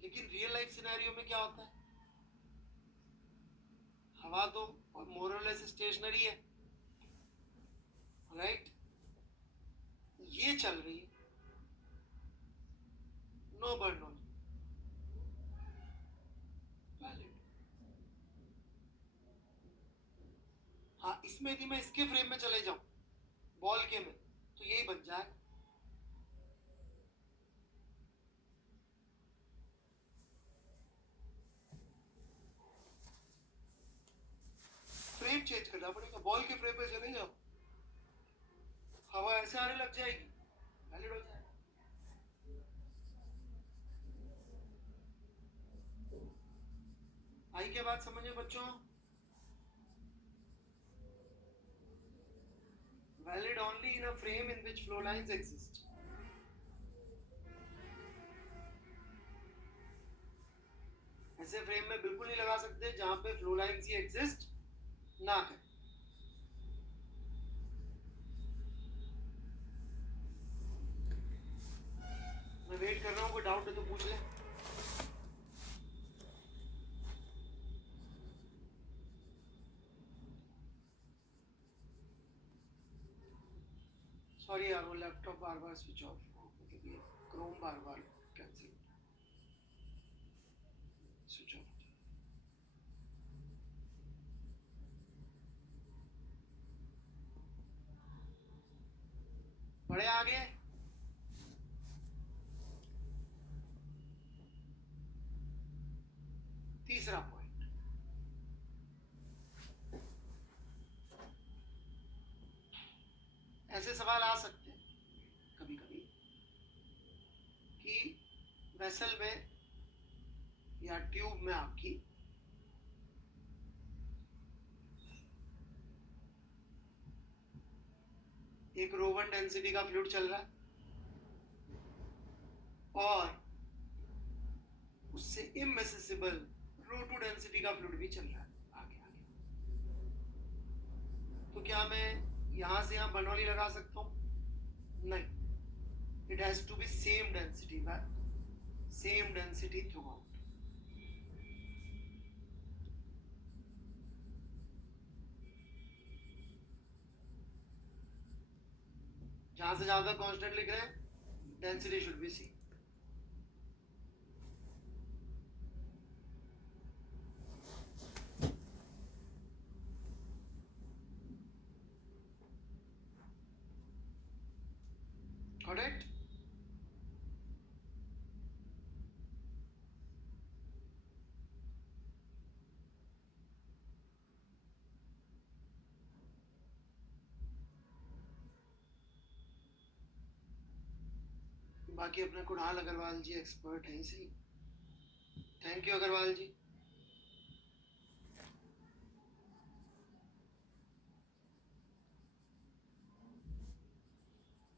लेकिन रियल लाइफ सिनेरियो में क्या होता है, हवा तो मोर और लेस स्टेशनरी है, राइट, ये चल रही है, नो बर्नौली, वैलिड। हाँ, इसमें यदि मैं इसके फ्रेम में चले जाऊं बॉल के में, तो यही बन जाए। फ्रेम चेंज करना पड़ेगा, बॉल के फ्रेम में चले जाओ, हवा ऐसे आने लग जाएगी, वैलिड हो जाएगा। आई क्या बात समझ में बच्चों? Valid only in a frame in which flow lines exist. ऐसे फ्रेम में बिल्कुल नहीं लगा सकते जहां पे फ्लो लाइन्स ही एग्जिस्ट ना करें। मैं वेट कर रहा हूं, कोई डाउट है तो पूछ ले। सॉरी यार, वो लैपटॉप बार बार स्विच ऑफ हो, क्योंकि क्रोम बार बार कैंसिल स्विच ऑफ। बड़े आगे, तीसरा पॉइंट, ऐसे सवाल आ सकते हैं कभी कभी कि वेसल में या ट्यूब में आपकी एक रो 1 डेंसिटी का फ्लूइड चल रहा है और उससे इमिसिबल रो 2 डेंसिटी का फ्लूइड भी चल रहा है आगे आगे। तो क्या मैं यहां से यहां बर्नौली लगा सकता हूं? नहीं, it has to be same density throughout. जहां से जहां तक कांस्टेंट लिख रहे हैं, density should be same. Correct? बाकी अपने कुणाल अग्रवाल जी एक्सपर्ट हैं सही। Thank you Agarwal ji.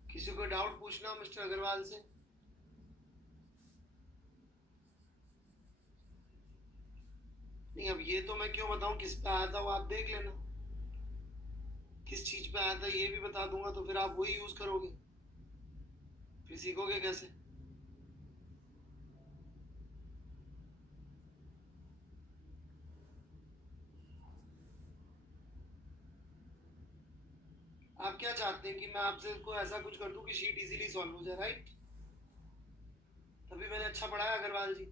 किसी को डाउट पूछना मिस्टर अग्रवाल से? नहीं, अब ये तो मैं क्यों बताऊं किस पे आया था, वो आप देख लेना। किस चीज पे आया था ये भी बता दूंगा तो फिर आप वही यूज करोगे, फिर सीखोगे कैसे? आप क्या चाहते हैं कि मैं आपसे को ऐसा कुछ कर दूं कि शीट इजीली सॉल्व हो जाए, राइट? तभी मैंने अच्छा पढ़ाया अग्रवाल जी।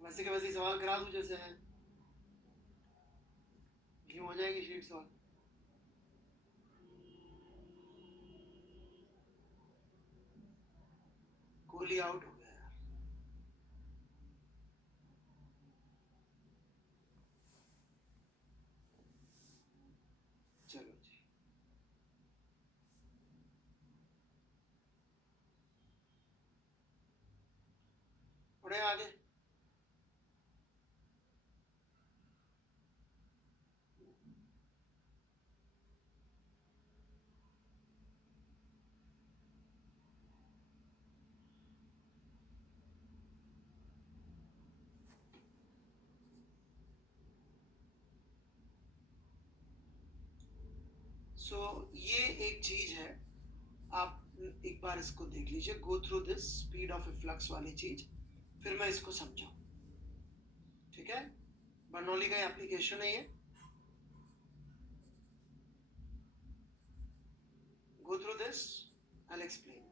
वैसे के वैसे सवाल करा दूं जैसे है, क्यों हो जाएगी शीट सॉल्व। कोहली आउट हो गया यार। चलो जी, पढ़े आगे। सो ये एक चीज है, आप एक बार इसको देख लीजिए, go through this speed of flux वाली चीज, फिर मैं इसको समझाऊं, ठीक है? बर्नौली का एप्लीकेशन है ये, go through this, I'll explain.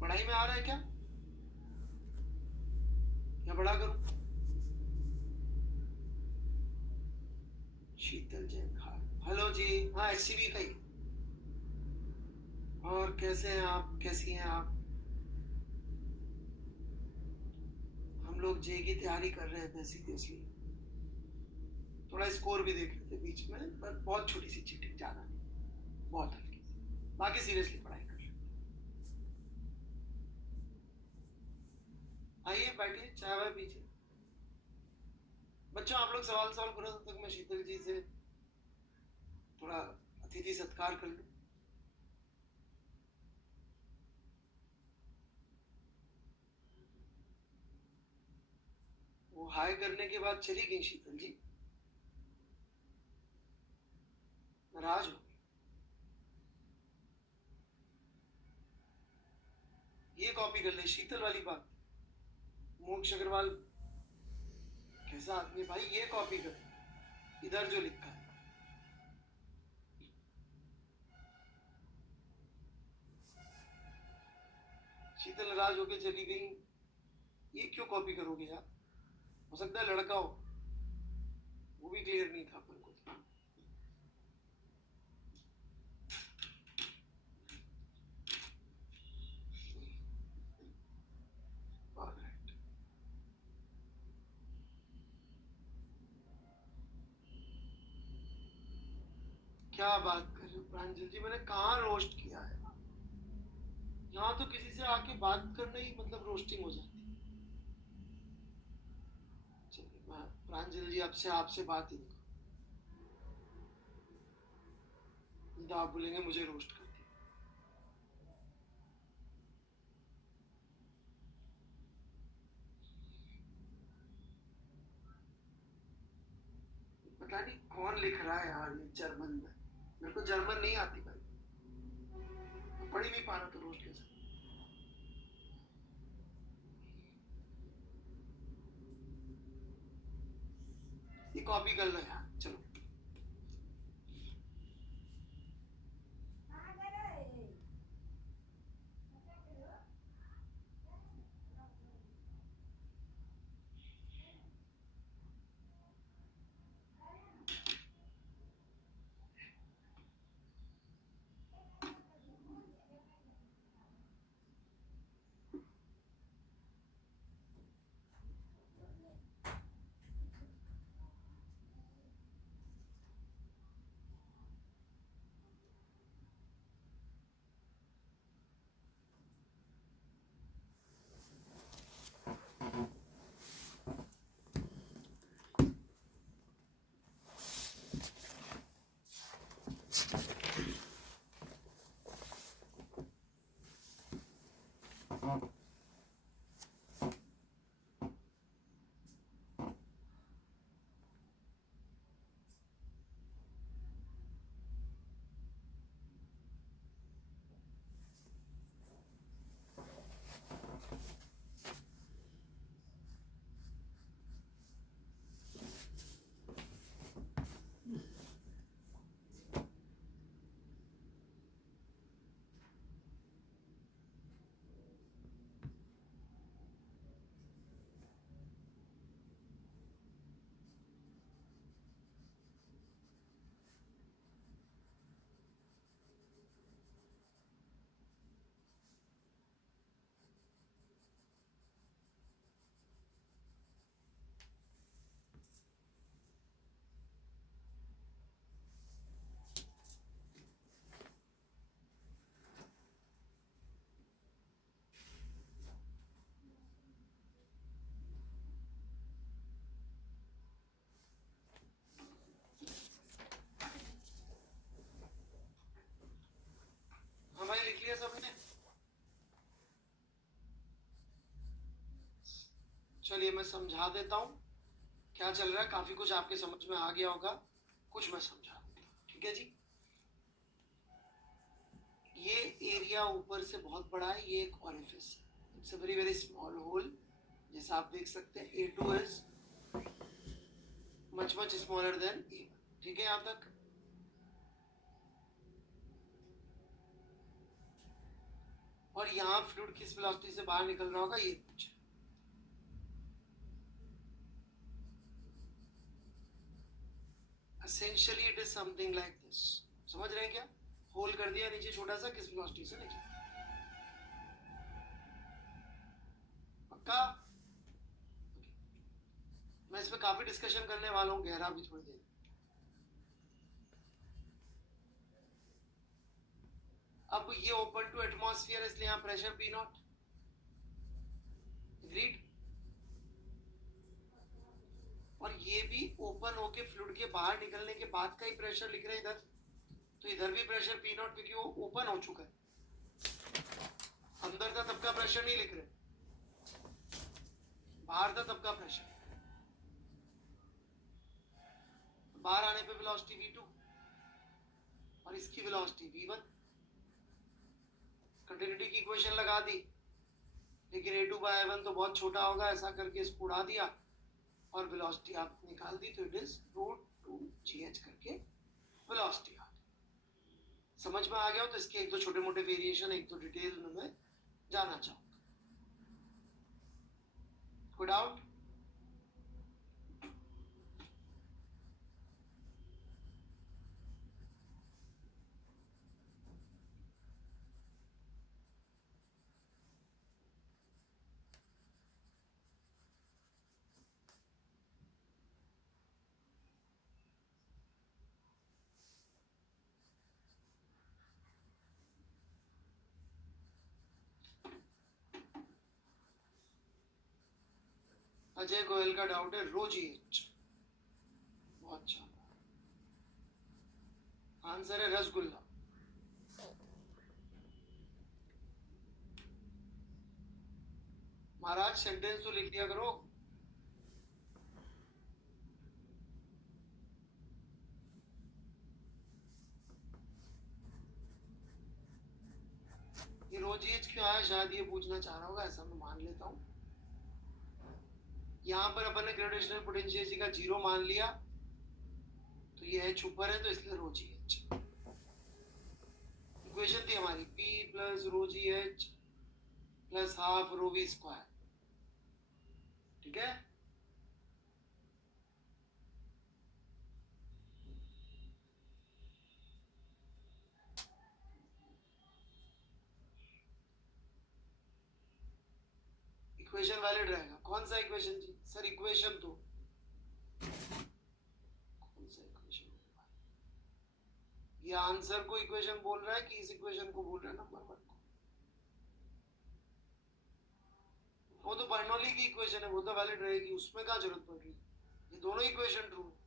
पढ़ाई में आ रहा है क्या? या बड़ा करूं? शीतल जैन, हाँ हेलो जी, हाँ एससीबी का ही। और कैसे हैं आप, कैसी हैं आप? हम लोग जे की तैयारी कर रहे थे सीरियसली, थोड़ा स्कोर भी देख रहे थे बीच में, पर बहुत छोटी सी चीटिंग, ज्यादा नहीं, बहुत हल्की। बाकी सीरियसली पढ़ाई कर रहे थे। आइए बैठिए, चाय वाय पीजिए। बच्चों आप लोग सवाल सवाल करो, तब तक मैं शीतल जी से थोड़ा अतिथि सत्कार कर लूं। वो हाय करने के बाद चली गई शीतल जी, नाराज हो। ये कॉपी कर ले शीतल वाली बात। मोक्ष अग्रवाल कैसा आदमी भाई, ये कॉपी कर, इधर जो लिखा है। शीतल नाराज होके चली गई, ये क्यों कॉपी करोगे यार? हो सकता है लड़का हो, वो भी क्लियर नहीं था अपन को। Alright. क्या बात कर रहे हो प्रांजल जी, मैंने कहाँ रोस्ट किया है? यहाँ तो किसी से आके बात करना ही मतलब रोस्टिंग हो जाती है। चलिए मैं प्रांजल जी अब से आपसे बात ही नहीं करूँ, तो आप बोलेंगे मुझे रोस्ट कर दिया। पता नहीं कौन लिख रहा है यार ये जर्मन में, मेरे को जर्मन नहीं आती भाई, मैं पढ़ ही नहीं पा रहा तो रोस्ट कैसे? ये कॉपी कर लो यार, चलो। हाँ भाई लिख लिया सबने? चलिए मैं समझा देता हूँ क्या चल रहा है, काफी कुछ आपके समझ में आ गया होगा, कुछ मैं समझा देता हूँ, ठीक है जी। ये एरिया ऊपर से बहुत बड़ा है, ये एक ऑरिफिस है, it's a very very small hole, जैसा आप देख सकते हैं A2 is much much smaller than A1, ठीक है यहाँ तक? और यहाँ फ्लूइड किस वेलोसिटी से बाहर निकल रहा होगा ये पूछ, essentially it is something like this, समझ रहे हैं क्या? होल कर दिया नीचे छोटा सा, किस वेलोसिटी से निकला, पक्का? मैं इस पे काफी डिस्कशन करने वाला हूँ, गहरा भी थोड़ी देर। अब ये ओपन टू एटमॉस्फेयर, इसलिए यहाँ प्रेशर P नॉट, एग्रीड? और ये भी ओपन होके फ्लूइड के बाहर निकलने के बाद का ही प्रेशर लिख रहे हैं इधर, तो इधर भी प्रेशर P नॉट, क्योंकि वो ओपन हो चुका है, अंदर था तब का प्रेशर नहीं लिख रहे, बाहर था तब का प्रेशर, बाहर आने पे वेलोसिटी V2 और इसकी वेलोसिटी V1, कंटिन्यूटी की इक्वेशन लगा दी, लेकिन A2/A1 तो बहुत छोटा होगा, ऐसा करके इसको उड़ा दिया और वेलोसिटी आप निकाल दी, तो इट इज √2gh करके वेलोसिटी आ गई। समझ में आ गया हो तो इसके एक दो छोटे मोटे वेरिएशन, एक दो डिटेल में मैं जाना चाहूंगा, कोई डाउट? अजय गोयल का डाउट है रो जी एच। बहुत अच्छा। आंसर है रसगुल्ला। महाराज सेंटेंस तो लिख दिया करो। ये रो जी एच क्यों आया, शायद ये पूछना चाह रहा होगा, ऐसा मैं मान लेता हूँ। यहाँ पर अपन ने ग्रेविटेशनल पोटेंशियल का जीरो मान लिया, तो ये एच ऊपर है तो इसलिए रो जी एच। इक्वेशन थी हमारी P plus rho g h plus half rho v square. ठीक है, इक्वेशन वैलिड रहेगा। कौन सा इक्वेशन जी? सर इक्वेशन तो कौन सा इक्वेशन? ये आंसर को इक्वेशन बोल रहा है कि इस इक्वेशन को बोल रहा है, नंबर 1 को? वो तो बर्नौली की इक्वेशन है, वो तो वैलिड रहेगी, उसमें क्या जरूरत पड़ रही है? ये दोनों इक्वेशन ट्रू है।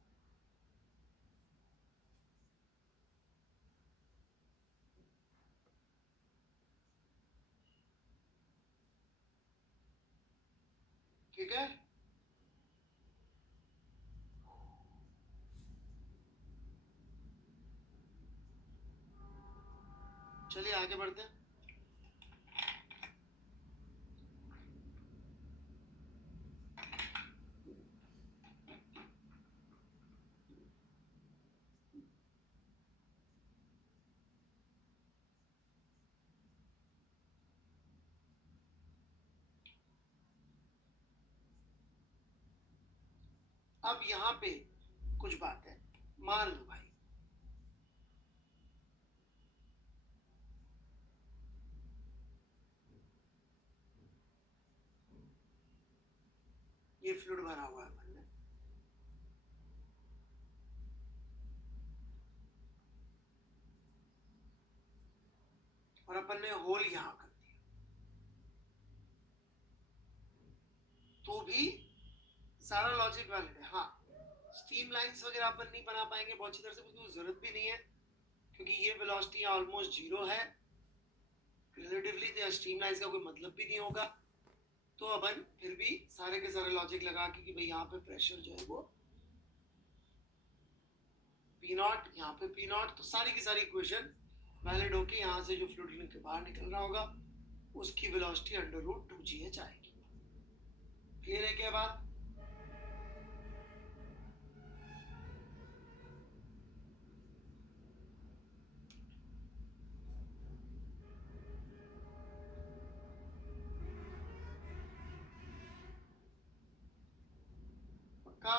ठीक है, चलिए आगे बढ़ते हैं। अब यहाँ पे कुछ बात है, मान लो भाई ये फ्लूइड भरा हुआ है अपन ने, और अपन ने होल यहाँ कर दिया, तो भी सारा लॉजिक वैलिड है। हाँ, स्ट्रीम लाइंस वगैरह अपन नहीं बना पाएंगे बहुत अच्छी तरह से, क्योंकि जरूरत भी नहीं है, क्योंकि ये वेलोसिटी ऑलमोस्ट जीरो है रिलेटिवली, तो स्ट्रीम लाइंस का कोई मतलब भी नहीं होगा। तो अपन फिर भी सारे के सारे लॉजिक लगा कि भाई यहाँ पे प्रेशर जो है वो P नॉट, यहाँ पे P नॉट, तो सारी की सारी इक्वेशन वैलिड होके यहाँ से जो फ्लूइड के बाहर निकल रहा होगा उसकी वेलोसिटी √2gh आएगी। क्लियर है क्या बात? पक्का?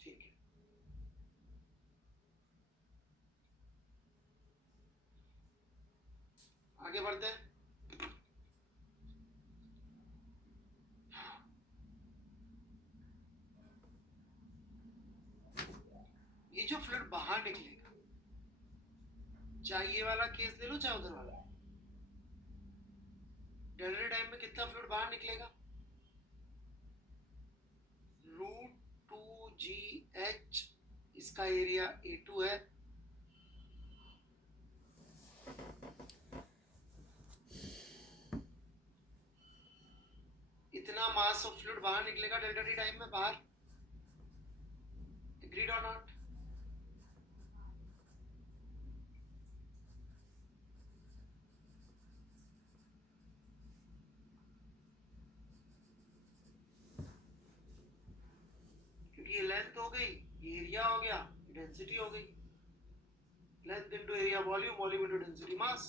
ठीक है, आगे बढ़ते हैं। ये जो फ्लूइड बाहर निकलेगा, चाहे ये वाला केस ले लो चाहे उधर वाला, डेल्टा टाइम में कितना फ्लूइड बाहर निकलेगा? √2gh, इसका एरिया A2 है, इतना मास ऑफ फ्लूइड बाहर निकलेगा डेल्टा टी टाइम में बाहर। एग्रीड और नॉट? क्योंकि ये लेंथ हो गई, ये एरिया हो गया, डेंसिटी हो गई, length into area volume, volume into density mass.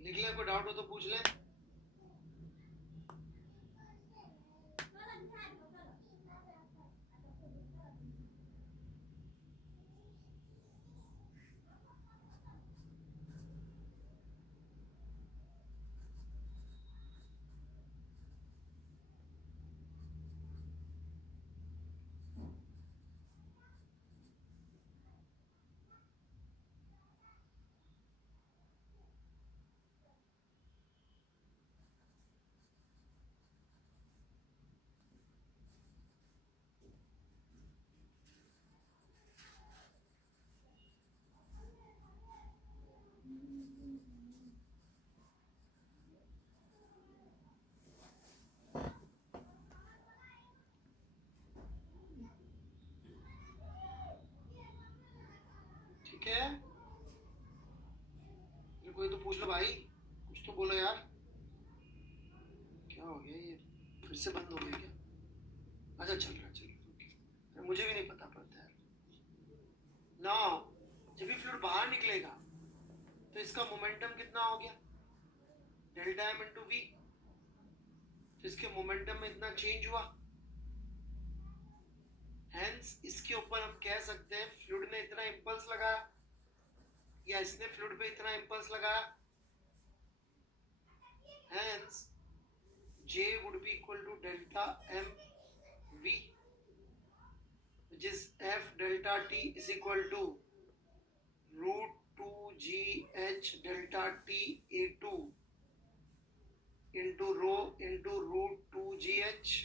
लिख ले, कोई डाउट हो तो पूछ ले। पूछ लो भाई, कुछ तो बोलो यार। क्या हो गया ये, फिर से बंद हो गया क्या? अच्छा चल रहा okay. मुझे भी नहीं पता पड़ता यार। नाउ जब भी फ्लूइड बाहर निकलेगा तो इसका मोमेंटम कितना हो गया, डेल्टा एम इंटू वी। तो इसके मोमेंटम में इतना चेंज हुआ, हेंस इसके ऊपर हम कह सकते हैं फ्लूइड ने इतना इंपल्स लगाया या इसने फ्लूइड पे इतना इंपल्स लगाया, hence J would be equal to delta m v, which is F delta t is equal to root 2 g h delta t a2 into rho into root 2 g h।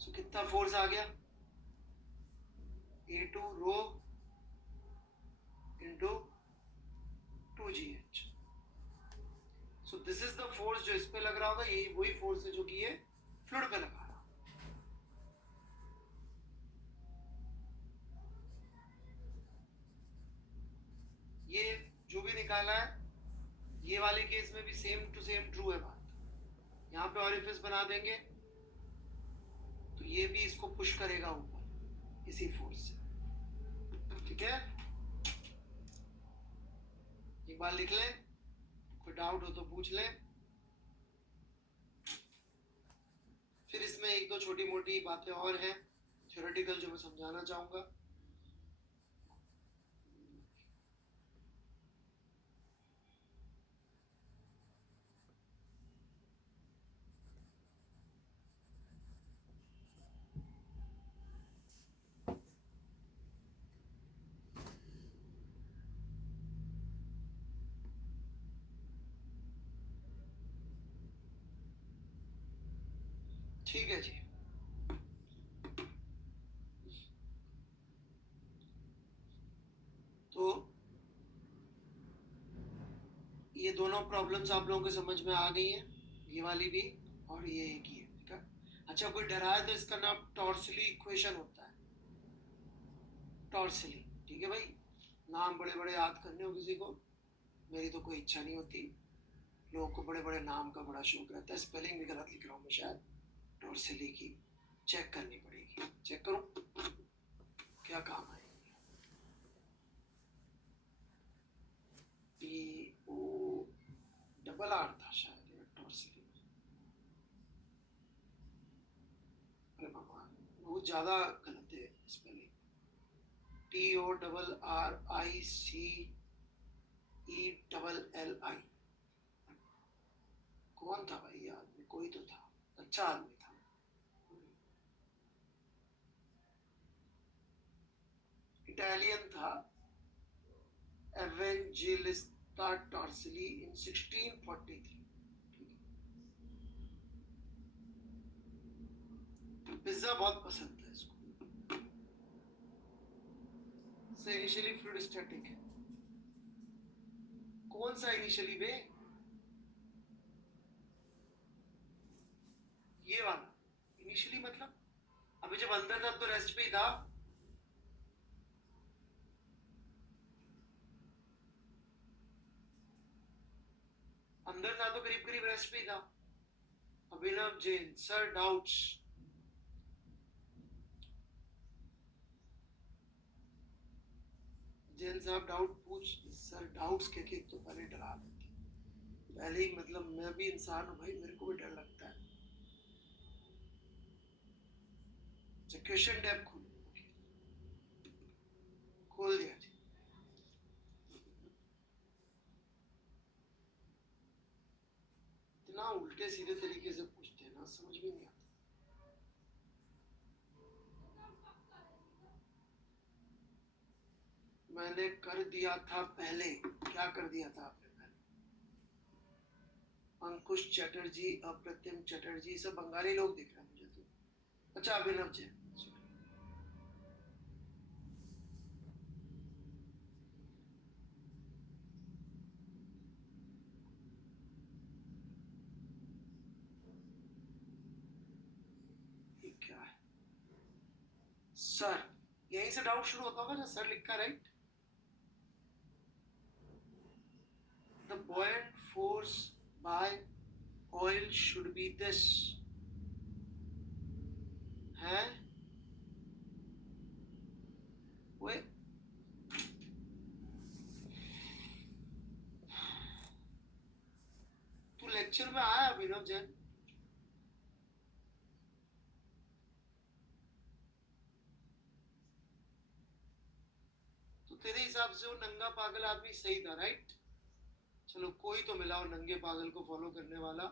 So कितना force आ गया, a2 rho into 2gh। So this is the force जो इस पे लग रहा होगा, यही वही फोर्स है जो कि ये फ्लूइड पे लगा रहा। ये जो भी निकाला है ये वाले केस में भी सेम टू सेम ट्रू है बात। यहाँ पे ऑरिफिस बना देंगे तो ये भी इसको पुश करेगा ऊपर इसी फोर्स से, ठीक है। एक बार लिख लें, कोई डाउट हो तो पूछ लें। फिर इसमें एक दो छोटी मोटी बातें और हैं थ्योरेटिकल जो मैं समझाना चाहूँगा। ठीक है जी, तो ये दोनों प्रॉब्लम्स आप लोगों को समझ में आ गई हैं, ये वाली भी और ये एक ही है, ठीक है। अच्छा कोई डरा है तो इसका नाम टॉर्सली इक्वेशन होता है, टॉर्सली, ठीक है भाई। नाम बड़े बड़े याद करने हो किसी को, मेरी तो कोई इच्छा नहीं होती। लोगों को बड़े बड़े नाम का बड़ा शौक रहता है, स्पेलिंग भी गलत लिख रहा हूँ मैं शायद, टॉर्सली की चेक करनी पड़ेगी। चेक करूँ क्या काम है, टी ओ डबल आर था शायद ये टॉर्सली। अरे भगवान बहुत ज़्यादा गलत है spelling, T O double R I C E double L I. कौन था भाई ये आदमी, कोई तो था, अच्छा आदमी था। इटालियन था, एवेंजेलिस्टा टॉर्सली इन 1643। पिज्जा बहुत पसंद था इसको, से इनिशियली फ्लूइड स्टैटिक है। कौन सा इनिशियली बे, ये वाला इनिशियली मतलब अभी जब अंदर था तो रेस्ट पे ही था। अंदर था तो करीब करीब रेस्ट पे ही था। अभिनव जैन सर डाउट्स, जैन साहब डाउट पूछ। सर डाउट्स के तो पहले डरा देते, पहले ही मतलब मैं भी इंसान हूँ भाई, मेरे को भी डर लगता है। क्वेश्चन टैब खोल दिया जी। इतना उल्टे सीधे तरीके से पूछते हैं ना, समझ में नहीं आता। मैंने कर दिया था पहले, क्या कर दिया था आपने पहले? अंकुश चटर्जी, अप्रतिम चटर्जी, सब बंगाली लोग दिख रहे हैं मुझे तो। अच्छा अभिनव जैन, क्या है सर, यहीं से डाउट शुरू होता होगा ना, सर लिखा right. The buoyant force by oil should be this, है वो। तू लेक्चर में आया अभिनव जैन? तो तेरे हिसाब से वो नंगा पागल आदमी सही था राइट? चलो कोई तो मिला वो नंगे पागल को फॉलो करने वाला।